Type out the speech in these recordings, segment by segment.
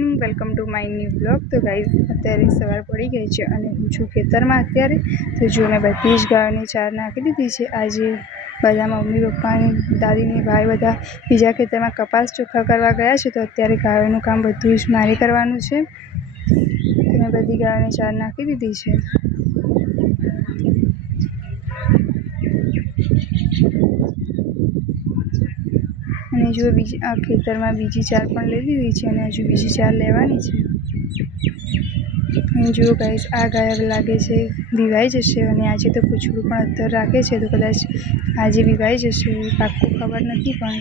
Morning, welcome to my new blog. તો guys અત્યારે સવાર પડી ગઈ છે અને હું છું ખેતરમાં અત્યારે। તો જો મેં બધી જ ગાયોને ચાર નાખી દીધી છે। આજે બધા મમ્મી પપ્પાની દાદીને ભાઈ બધા બીજા ખેતરમાં કપાસ ચોખ્ખા કરવા ગયા છે। તો અત્યારે ગાયોનું કામ બધું જ મારે કરવાનું છે। તો મેં બધી ગાયોને ચાર નાખી દીધી છે। અને જો બીજી આ ખેતરમાં બીજી ચાર પણ લઈ લીધી છે અને હજુ બીજી ચાર લેવાની છે। અને જો ગાઈસ આ ગાય લાગે છે વિવાઈ જશે અને આજે તો પૂછડું પણ અત્તર રાખે છે, તો કદાચ આજે વિવાઈ જશે, પાક્કું ખબર નથી। પણ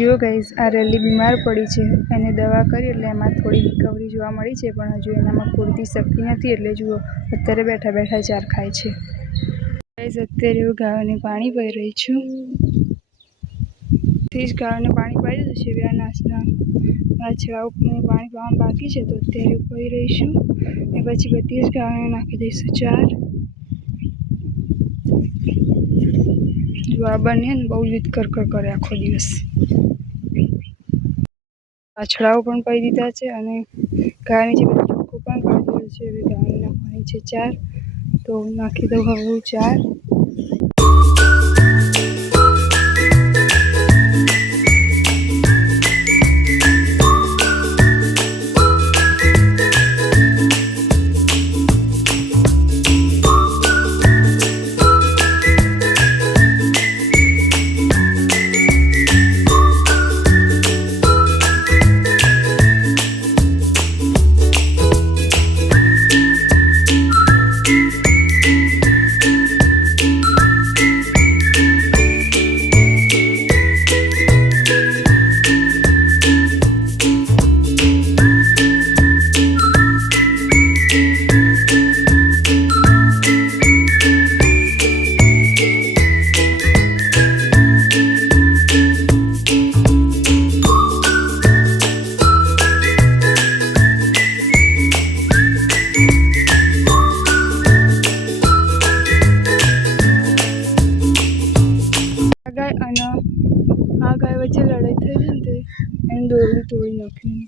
જો ગાઈસ આ રેલી બીમાર પડી છે, એને દવા કરી એટલે એમાં થોડી રિકવરી જોવા મળી છે, પણ હજુ એનામાં પૂરતી શક્તિ નથી। એટલે જુઓ અત્યારે બેઠા બેઠા ચાર ખાય છે। ગાઈસ અત્યારે હું ગાયોને પાણી પાઈ રહી છું। તેજ ગાયોને પાણી પાઈ દીધું છે। હવે આ નાચના વાછડાઓ પણ પાણી પાવાનું બાકી છે, તો અત્યારે પાઈ રહીશું ને પછી બધી જ ગાયોને નાખી દઈશું ચાર। જો આ બંને બહુ જ કરકર કરે આખો દિવસ। વાછડાઓ પણ પાઈ દીધા છે અને ગાયની જે બધું ચોખ્ખું પણ કરી દીધું છે। હવે ગાયોને નાખવાની છે ચાર, તો નાખી દઉં હવે હું ચાર। આ ગાય વચ્ચે લડાઈ થઈ છે ને તે એને દોરડું તોડી નાખ્યું।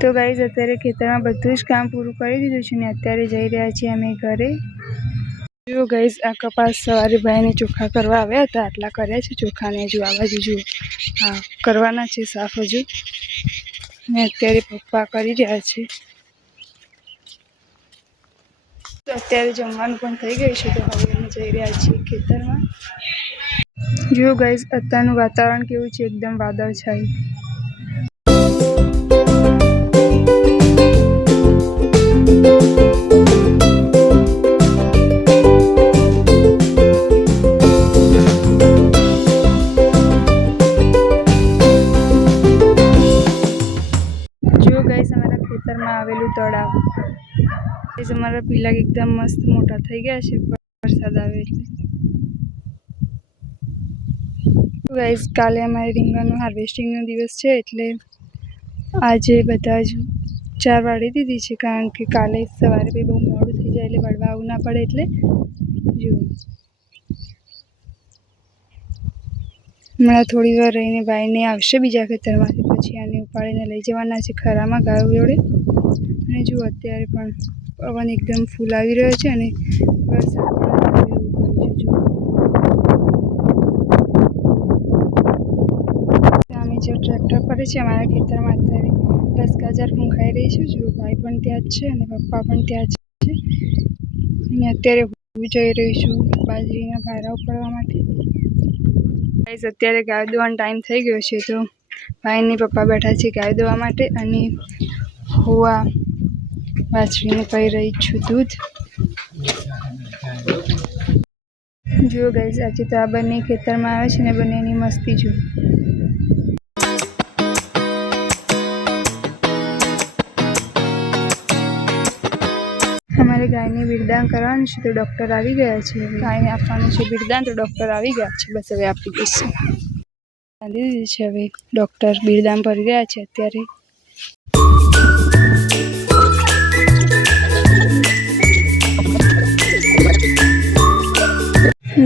તો ગાઈઝ અત્યારે ખેતરમાં બધું જ કામ પૂરું કરી દીધું છે ને અત્યારે જઈ રહ્યા છીએ અમે ઘરે। જો ગાઈઝ આ કપાસ સવારે ભાઈને ચોખ્ખા કરવા આવ્યા હતા, આટલા કર્યા છે ચોખ્ખાને। હજુ આ બાજુ જુઓ હા કરવાના છે સાફ હજુ, ને અત્યારે પપ્પા કરી રહ્યા છે। તો અત્યારે જમવાનું પણ થઈ ગયું છે, તો હવે અમે જઈ રહ્યા છીએ ખેતરમાં। જો ગાઈઝ અત્યારનું વાતાવરણ કેવું છે, એકદમ વાદળછાયું। જો ગાઈઝ અમારા ખેતરમાં આવેલું તળાવ, ગાઈઝ અમારા પીલા એકદમ મસ્ત મોટા થઈ ગયા છે વરસાદ આવે એટલે। ગાઈઝ કાલે અમારે રીંગણનું હાર્વેસ્ટિંગનો દિવસ છે, એટલે આજે બધા જ ચાર વાળી દીધી છે, કારણ કે કાલે સવારે બી બહુ મોડું થઈ જાય એટલે વળવા આવવું ના પડે એટલે। જુઓ હમણાં થોડી વાર રહીને ભાઈને આવશે બીજા ખેતરમાંથી, પછી આને ઉપાડીને લઈ જવાના છે ખરામાં ગાયો જોડે। અને જુઓ અત્યારે પણ પવન એકદમ ફૂલ આવી રહ્યો છે અને વરસાદ પણ આવે એવું કર્યું છે। જુઓ સામે જે ટ્રેક્ટર ફરે છે અમારા ખેતરમાં અત્યારે રસકાજાર ફૂંકાઈ રહી છે। જુઓ ભાઈ પણ ત્યાં જ છે અને પપ્પા પણ ત્યાં જ છે। અને અત્યારે હું જઈ રહી છું બાજરીના ભારા ઉપાડવા માટે। ગાઈઝ અત્યારે ગાય દોવાનો ટાઈમ થઈ ગયો છે, તો ભાઈ પપ્પા બેઠા છે ગાય દોવા માટે અને હું આ વાછડીને પાઈ રહી છું દૂધ। જુઓ ગાઈઝ આજે તો આ બંને ખેતરમાં આવે છે ને બંનેની મસ્તી જુઓ। અમારે ગાયને બિરદાન કરવાનું છે, તો ડૉક્ટર આવી ગયા છે। ગાયને આપવાનું છે બિરદાન, તો ડૉક્ટર આવી ગયા છે, બસ હવે આપી દઈશું। બાંધી દીધી છે. હવે ડૉક્ટર બિરદામ પર ગયા છે અત્યારે.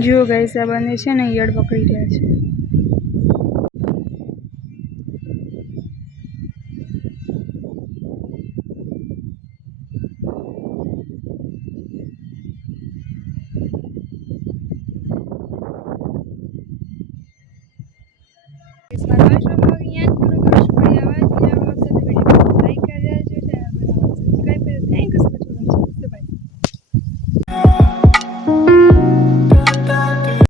જુઓ ગાઈસ, આ બંને છે ને ઈયળ પકડી રહ્યા છે. મારો